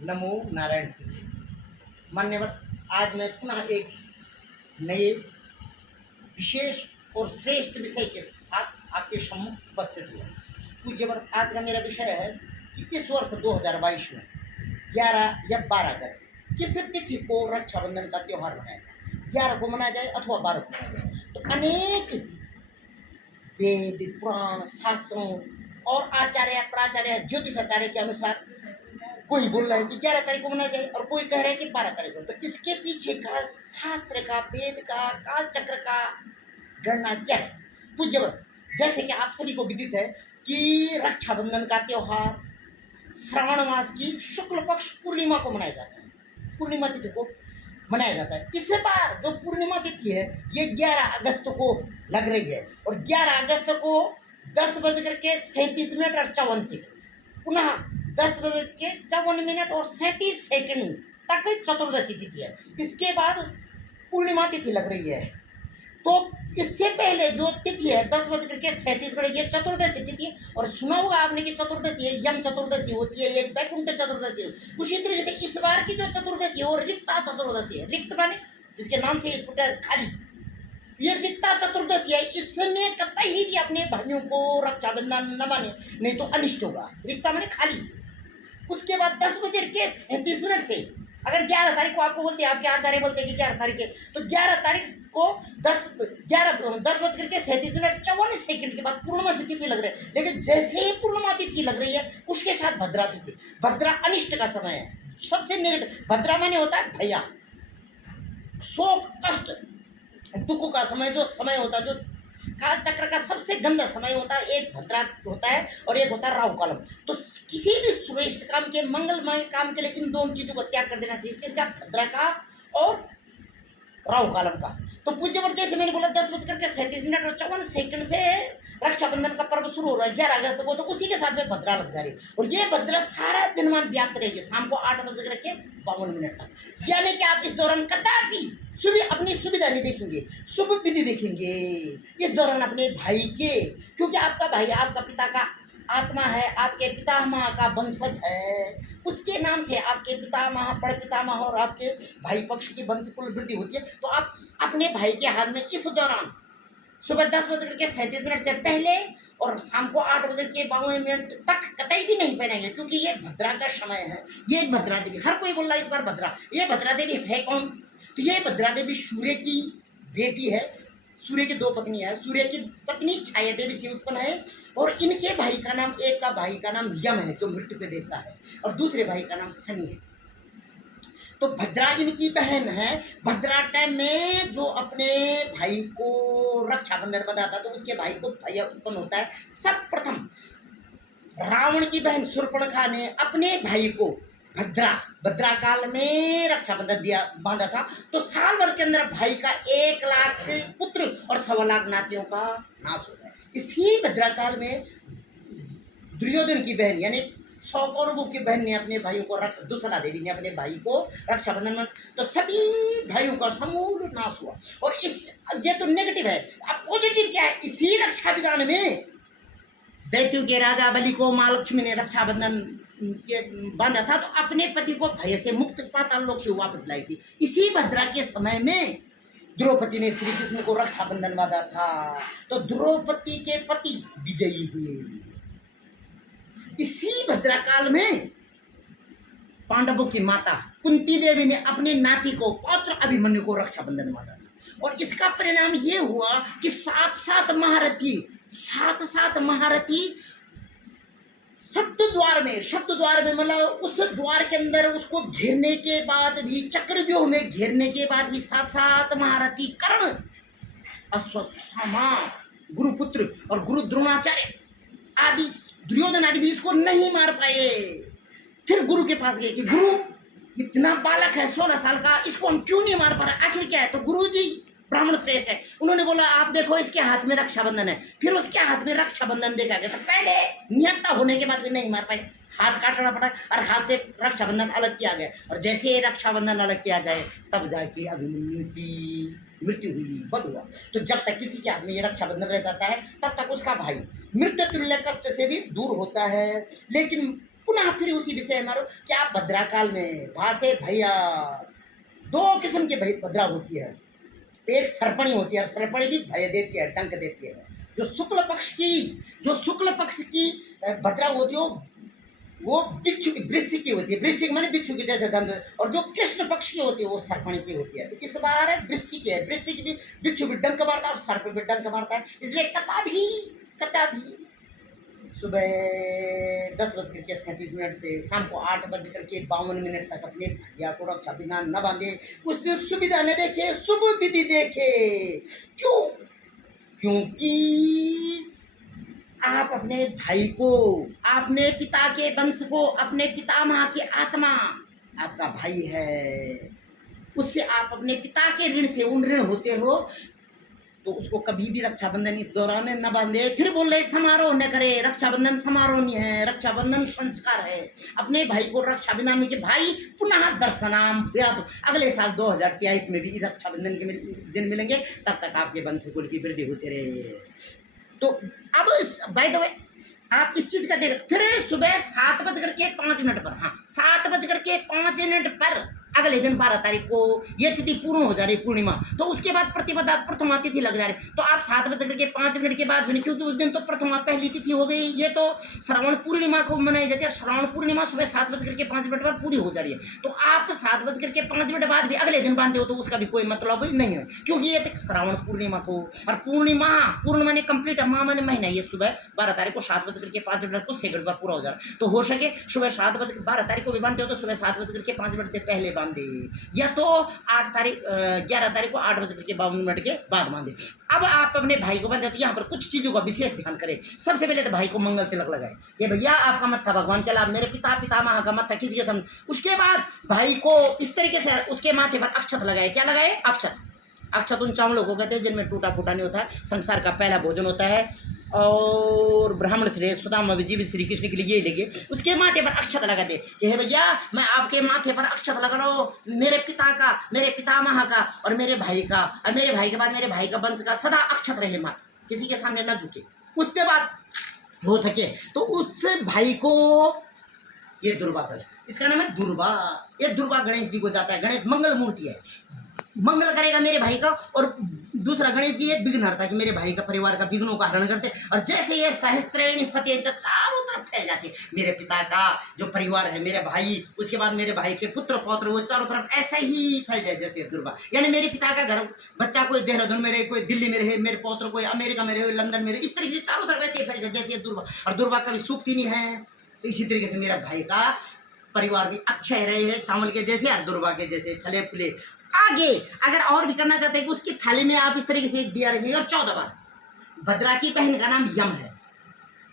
नमो नारायण पूज्य मान्यवर। आज मैं पुनः एक नए विशेष और श्रेष्ठ विषय के साथ आपके सम्मुख उपस्थित हुआ। पूज्यवर, आज का मेरा विषय है कि इस वर्ष 2022 में 11 या 12 अगस्त किस तिथि को रक्षाबंधन का त्यौहार मनाया जाए। 11 को मनाया जाए अथवा 12 को मनाया जाए। तो अनेक वेद पुराण शास्त्रों और आचार्य प्राचार्य ज्योतिषाचार्य के अनुसार कोई बोल रहा है कि 11 तारीख को मनाया जाए और कोई कह रहा है कि 12 तारीख को। तो इसके पीछे का शास्त्र का, वेद का, काल चक्र का गणना क्या है। पूज्यवर, जैसे कि आप सभी को विदित है कि रक्षाबंधन का त्यौहार श्रावण मास की शुक्ल पक्ष पूर्णिमा को मनाया जाता है। पूर्णिमा तिथि को मनाया जाता है। इस बार जो पूर्णिमा तिथि है ये 11 अगस्त को लग रही है और 11 अगस्त को 10:37 और 54 सेकंड, पुनः 10:54 और 37 तक चतुर्दशी तिथि है। इसके बाद पूर्णिमा तिथि लग रही है। तो इससे पहले जो तिथि है 10:37 ये चतुर्दशी तिथि। और सुना होगा आपने कि चतुर्दशी है, यम चतुर्दशी होती है, ये वैकुंठ चतुर्दशी है। उसी तरीके से इस बार की जो चतुर्दशी है वो रिक्ता चतुर्दशी है। रिक्त माने जिसके नाम से स्फुट खाली, ये रिक्ता चतुर्दशी है। इसमें कतई भी अपने भाइयों को रक्षाबंधन न माने, नहीं तो अनिष्ट होगा। रिक्ता माने खाली। उसके बाद 10:37 से अगर 11 तारीख को आपको बोलते हैं, आपके आचार्य बोलते हैं कि 11 तारीख है, तो 11 तारीख को 10:37 के बाद पूर्णिमा तिथि लग रही है। लेकिन जैसे ही पूर्णिमा तिथि लग रही है उसके साथ भद्रा तिथि। भद्रा अनिष्ट का समय है, सबसे नेगेटिव। भद्रा माने होता है भैया, शोक, कष्ट, दुख का समय। जो समय होता है, जो काल चक्र का सबसे गंदा समय होता है, एक भद्रा होता है और एक होता है राहु कालम। तो किसी भी श्रेष्ठ काम के, मंगलमय काम के लिए इन दोनों चीजों को त्याग कर देना चाहिए, किसका, भद्रा का और राहु कालम का। तो पूज्यवर, जैसे मैंने बोला 10:37 और 54 से रक्षाबंधन का पर्व शुरू हो रहा है 11 अगस्त को। तो उसी के साथ में भद्रा लग जा रही है और ये भद्रा सारा दिनमान व्याप्त रहेगी, शाम को 8:52 तक। यानी कि आप इस दौरान कदापि अपनी सुविधा नहीं देखेंगे, शुभ विधि देखेंगे इस दौरान अपने भाई के, क्योंकि आपका भाई आपका पिता का आत्मा है, आपके पितामह का वंशज है। उसके नाम से आपके पितामह, परपितामह और आपके भाई पक्ष की वंश कुल वृद्धि होती है। तो आप अपने भाई के हाथ में इस दौरान सुबह 10:37 से पहले और शाम को 8:52 तक कतई भी नहीं पहनेंगे, क्योंकि ये भद्रा का समय है। ये भद्रा देवी, हर कोई बोल रहा है इस बार भद्रा। ये भद्रा देवी है कौन? तो ये भद्रा देवी सूर्य की बेटी है। सूर्य की 2 पत्नी है। सूर्य की पत्नी छाया देवी से उत्पन्न है और इनके भाई का नाम, एक का भाई का नाम यम है जो मृत्यु के देवता है, और दूसरे भाई का नाम शनि है। तो भद्रा इनकी बहन है। भद्रा टाइम में जो अपने भाई को रक्षाबंधन बंधाता तो उसके भाई को भैया उत्पन्न होता है। सब प्रथम रावण की बहन शूर्पणखा ने अपने भाई को भद्रा काल में रक्षाबंधन दिया, बांधा था। तो साल भर के अंदर भाई का 1 लाख पुत्र और 1.25 लाख नातियों का नाश हो गया। इसी भद्रा काल में दुर्योधन की बहन यानी 100 कौरवों की बहन ने अपने भाइयों को दुसला देवी ने अपने भाई को रक्षाबंधन में, तो सभी भाइयों का समूल नाश हुआ। और ये तो नेगेटिव है। अब पॉजिटिव क्या है? इसी रक्षा विधान में दैत्यों के राजा बलि को माँ लक्ष्मी ने रक्षाबंधन के बांधा था, तो अपने पति को भय से मुक्त पाताल लोक से वापस लाई थी। इसी भद्रा के समय में द्रौपदी ने श्री कृष्ण को रक्षाबंधन बांधा था, तो द्रौपदी के पति विजयी हुए। इसी भद्रा काल में पांडवों की माता कुंती देवी ने अपने नाती को, पौत्र अभिमन्यु को रक्षाबंधन बांधा था। और इसका परिणाम ये हुआ कि 7 महारथी शब्द द्वार में मतलब उस द्वार के अंदर उसको घेरने के बाद भी, चक्रव्यूह में घेरने के बाद भी 7 महारथी कर्ण, अश्वत्थामा, गुरुपुत्र और गुरु द्रोणाचार्य आदि, दुर्योधन आदि भी इसको नहीं मार पाए। फिर गुरु के पास गए कि गुरु, इतना बालक है 16 साल का, इसको हम क्यों नहीं मार पा रहे, आखिर क्या है? तो गुरु जी ब्राह्मण श्रेष्ठ है, उन्होंने बोला आप देखो इसके हाथ में रक्षाबंधन है। फिर उसके हाथ में रक्षाबंधन देखा गया। तो पहले निहत्ता होने के बाद भी नहीं मार पाए, हाथ काटना पड़ा और हाथ से रक्षाबंधन अलग किया गया। और जैसे रक्षाबंधन अलग किया जाए तब जाके अभिमन्यु की मृत्यु हुई, वध हुआ। तो जब तक किसी के हाथ में ये रक्षाबंधन रहता है तब तक उसका भाई मृत्यु तुल्य कष्ट से भी दूर होता है। लेकिन पुनः फिर उसी विषय मारो कि आप भद्रा काल में भाषे भैया, दो किस्म की भद्रा होती है। एक सर्पणी होती है, सर्पणी भी भय देती है, डंक देती है। जो शुक्ल पक्ष की भद्रा होती है वो बिच्छू की, वृश्चिक की होती है। वृश्चिक माने बिच्छू की जैसे दंड। और जो कृष्ण पक्ष की होती है वो सर्पणी की होती है। तो इस बार वृश्चिक है, वृश्चिक भी बिच्छू भी डंक मारता है और सर्प भी डंक मारता है। इसलिए कभी सुबह 10:37 से शाम को 8:52 तक अपने भैया को रक्षा विधान न बांधे, उस दिन सुविधा न देखे, शुभ विधि देखे। क्यों? क्योंकि आप अपने भाई को, अपने पिता के वंश को, अपने पितामह की आत्मा आपका भाई है, उससे आप अपने पिता के ऋण से उन ऋण होते हो, तो उसको कभी भी रक्षाबंधन इस दौरान न बांधे। फिर बोल रहे समारोह न करे, रक्षाबंधन समारोह नहीं है, रक्षाबंधन संस्कार है। अपने भाई को रक्षाबंधन में कि भाई पुनः दर्शनाम याद, अगले साल 2023 में भी रक्षाबंधन के दिन मिलेंगे, तब तक आपके वंश कुल की वृद्धि होती रहे। तो अब बाय द वे आप इस चीज का देख, फिर सुबह 7:05 पर, हाँ 7:05 पर अगले दिन 12 तारीख को ये तिथि पूर्ण हो जा रही, पूर्णिमा। तो उसके बाद प्रतिपदा प्रथमा तिथि लग जा रही। तो आप 7:05 के बाद भी, क्योंकि उस दिन तो प्रथमा पहली तिथि हो गई। ये तो श्रावण पूर्णिमा को मनाई जाती है। श्रावण पूर्णिमा सुबह 7:05 पर पूरी हो जा रही है। तो आप 7:05 बाद भी अगले दिन बांधते हो तो उसका भी कोई मतलब नहीं है, क्योंकि ये तो श्रावण पूर्णिमा को, और पूर्णिमा पूर्ण माने कंप्लीट, माह माने महीना, ये सुबह 12 तारीख को 7:05 को सेकंड पर पूरा हो जा रहा है। तो हो सके सुबह 12 तारीख को भी बांधते हो तो सुबह 7:05 से पहले बांधे, या तो 11 तारीख को 8:52 के बाद बांधे। अब आप अपने भाई को बांधे तो यहाँ पर कुछ चीजों का विशेष ध्यान करें। सबसे पहले तो भाई को मंगल तिलक लगाए कि भैया आपका मत था भगवान के लाभ, मेरे पितामह का मत था किसी के सामने। उसके बाद भाई को इस तरीके से उसके माथे पर अक्षत लगाए। क्या लगाए? अक्षत उन चावलों को कहते हैं जिनमें टूटा फूटा नहीं होता है, संसार का पहला भोजन होता है। और ब्राह्मण श्रेय सुदामा विजीव श्री कृष्ण के लिए यही लगे, उसके माथे पर अक्षत लगा दे कि हे भैया मैं आपके माथे पर अक्षत लगा रहा हूँ, मेरे पिता का, मेरे पितामह का और मेरे भाई का, और मेरे भाई के बाद मेरे भाई का वंश का सदा अक्षत रहे, माँ किसी के सामने न झुके। उसके बाद हो सके तो उस भाई को ये दुर्वा कर, इसका नाम है दुर्वा। ये दुर्वा गणेश जी को जाता है। गणेश मंगल मूर्ति है, मंगल करेगा मेरे भाई का। और दूसरा गणेश जी है विघ्नहर्ता, कि मेरे भाई का परिवार का विघ्नों का हरण करते। और जैसे ये सहस्त्रेणी सतेज चारों तरफ फैल जाते, मेरे पिता का जो परिवार है, मेरे भाई, उसके बाद मेरे भाई के पुत्र पौत्र, वो चारों तरफ ऐसे ही फैल जाए जैसे दुर्वा। यानी मेरे पिता का घर बच्चा कोई देहरादून में रहे, कोई दिल्ली में रहे, मेरे पौत्र कोई अमेरिका में रहे, लंदन में रहे, इस तरीके से चारों तरफ ऐसे ही फैल जाए जैसे दुर्वा। और दुर्वा कभी सूखती नहीं है। तो इसी तरीके से मेरा भाई का परिवार भी अक्षय रहे है, चावल के जैसे और दुर्वा के जैसे फले फूले। आगे अगर और भी करना चाहते हैं कि उसकी थाली में आप इस तरीके से एक दिया रखेंगे और 14 बार। भद्रा की बहन का नाम यम है,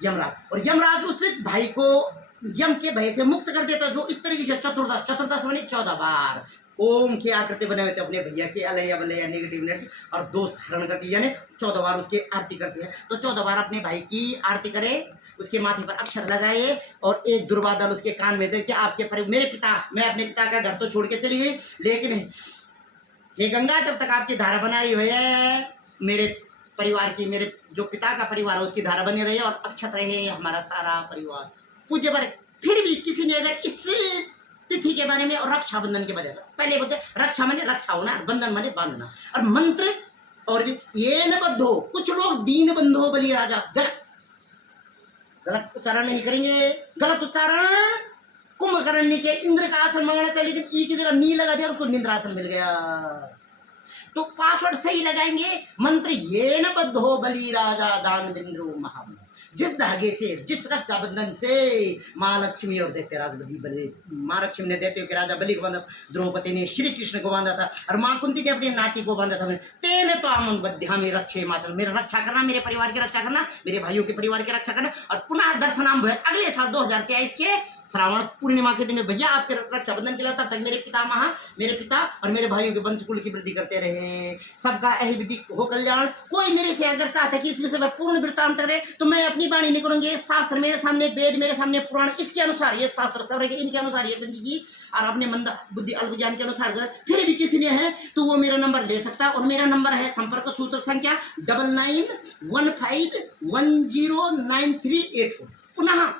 यमराज। और यमराज उस भाई को यम के भय से मुक्त कर देता, जो इस तरीके से चतुर्दश माने 14 बार ओम की आकृति बने हुए थे अपने भैया के, अलैया बलैया नेगेटिव एनर्जी और दोष हरण करके, यानी 14 बार उसकी आरती करते हैं। तो 14 बार अपने भाई की आरती करे, उसके माथे पर अक्षर लगाए और एक दुर्वादल उसके कान में दे कि आपके मेरे पिता, मैं अपने पिता का घर तो छोड़ के चली गई, लेकिन हे गंगा जब तक आपकी धारा बना रही है, मेरे परिवार की, मेरे जो पिता का परिवार है उसकी धारा बनी रही है और अक्षत रहे हमारा सारा परिवार पूज्य पर। फिर भी किसी ने अगर इस तिथि के बारे में और रक्षाबंधन के बारे में, पहले बोलते रक्षा माने रक्षा होना, बंधन माने बांधना, और मंत्र और भी ये न बद्धो। कुछ लोग दीन बंधो बलि राजा, गलत उच्चारण नहीं करेंगे, गलत उच्चारण। कुंभकर्ण के इंद्र का आसन मांगना था, लेकिन ई की जगह नी लगा दिया, उसको निंद्रासन मिल गया। तो पासवर्ड सही लगाएंगे। मंत्र ये न बद्धो बलि राजा दान बिंद्रो महाम। जिस धागे से, जिस रक्षाबंधन से माँ लक्ष्मी और दैत्यराज बलि, माँ लक्ष्मी ने दैत्यों के राजा बलि को बांधा, द्रौपदी ने श्री कृष्ण को बांधा था, और माँ कुंती ने अपने नाती को बांधा था। तेने तो आमन बध्यामी रक्षे माचल, मेरा रक्षा करना, मेरे परिवार की रक्षा करना, मेरे भाइयों के परिवार की रक्षा करना। और पुनः दर्शनाम भय, अगले साल 2023 के श्रावण पूर्णिमा के दिन भैया आपके रक्षाबंधन के लिए, तब तक मेरे पितामह, मेरे पिता और मेरे भाइयों के वंश कुल की वृद्धि करते रहे। सबका यही विधि हो कल्याण। कोई मेरे से अगर चाहता है कि इस विषय पर पूर्ण वृत्तांत करे तो मैं अपनी वाणी नहीं करूंगी। शास्त्र मेरे सामने, वेद मेरे सामने, पुराण इसके अनुसार, ये शास्त्र सब रहे इनके अनुसार ये पंडित जी, और अपने मंद बुद्धि अल्प ज्ञान के अनुसार फिर भी किसी ने है तो वो मेरा नंबर ले सकता है। और मेरा नंबर है संपर्क सूत्र संख्या 9915109384। पुनः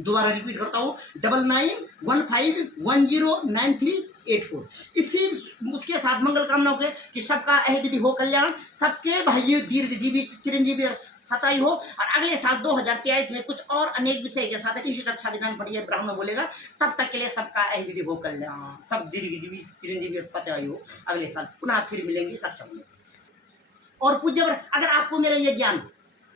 दोबारा रिपीट करता हूँ, 9915109384। इसी उसके साथ मंगल कामनाओं के कि सबका अह विधि हो कल्याण, सबके भाइयों दीर्घ जीवी चिरंजीवी और सताई हो, और अगले साल 2023 में कुछ और अनेक विषय के साथ इसी रक्षा विधान पढ़िए ब्राह्मण बोलेगा। तब तक के लिए सबका अह विधि हो कल्याण, सब दीर्घ जीवी चिरंजीवी और सताई हो। अगले साल पुनः फिर मिलेंगे कक्षा में। और पूज्य अगर आपको मेरा ये ज्ञान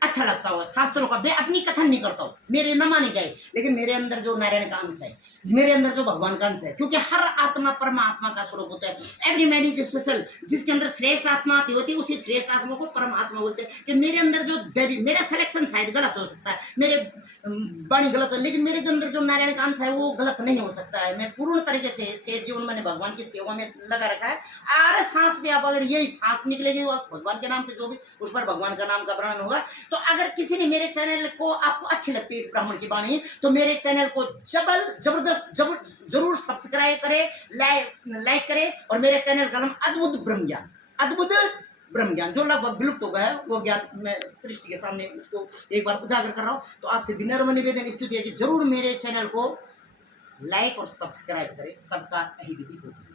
अच्छा लगता हो शास्त्रों का, मैं अपनी कथन नहीं करता हूँ, मेरे न माने जाए, लेकिन मेरे अंदर जो नारायण का अंश है, मेरे अंदर जो भगवान का अंश है, क्योंकि हर आत्मा परमात्मा का स्वरूप होता है। Every man is special. जिसके अंदर श्रेष्ठ आत्मा आती होती है उसी श्रेष्ठ आत्मा को परमात्मा बोलते हैं। कि मेरे अंदर जो देवी, मेरा सिलेक्शन शायद गलत हो सकता है, मेरे वाणी गलत हो, लेकिन मेरे अंदर जो नारायण का अंश है वो गलत नहीं हो सकता है। मैं पूर्ण तरीके से शेष जीवन मैंने भगवान की सेवा में लगा रखा है। अरे सांस पे आप अगर यही सांस निकलेगी वो भगवान के नाम पे जो भी उस पर भगवान का नाम का वर्णन होगा। तो अगर किसी ने मेरे चैनल को आपको अच्छी लगती है इस ब्राह्मण की वाणी, तो मेरे चैनल को जबरदस्त जरूर सब्सक्राइब करें, लाइक करें। और मेरे चैनल का नाम अद्भुत ब्रह्म ज्ञान, अद्भुत ब्रह्म ज्ञान, जो लगभग विलुप्त हो गया है वो ज्ञान मैं सृष्टि के सामने उसको एक बार उजागर कर रहा हूँ। तो आपसे विनम्र निवेदन स्तुति है कि जरूर मेरे चैनल को लाइक और सब्सक्राइब करें। सबका यही विधि होगी।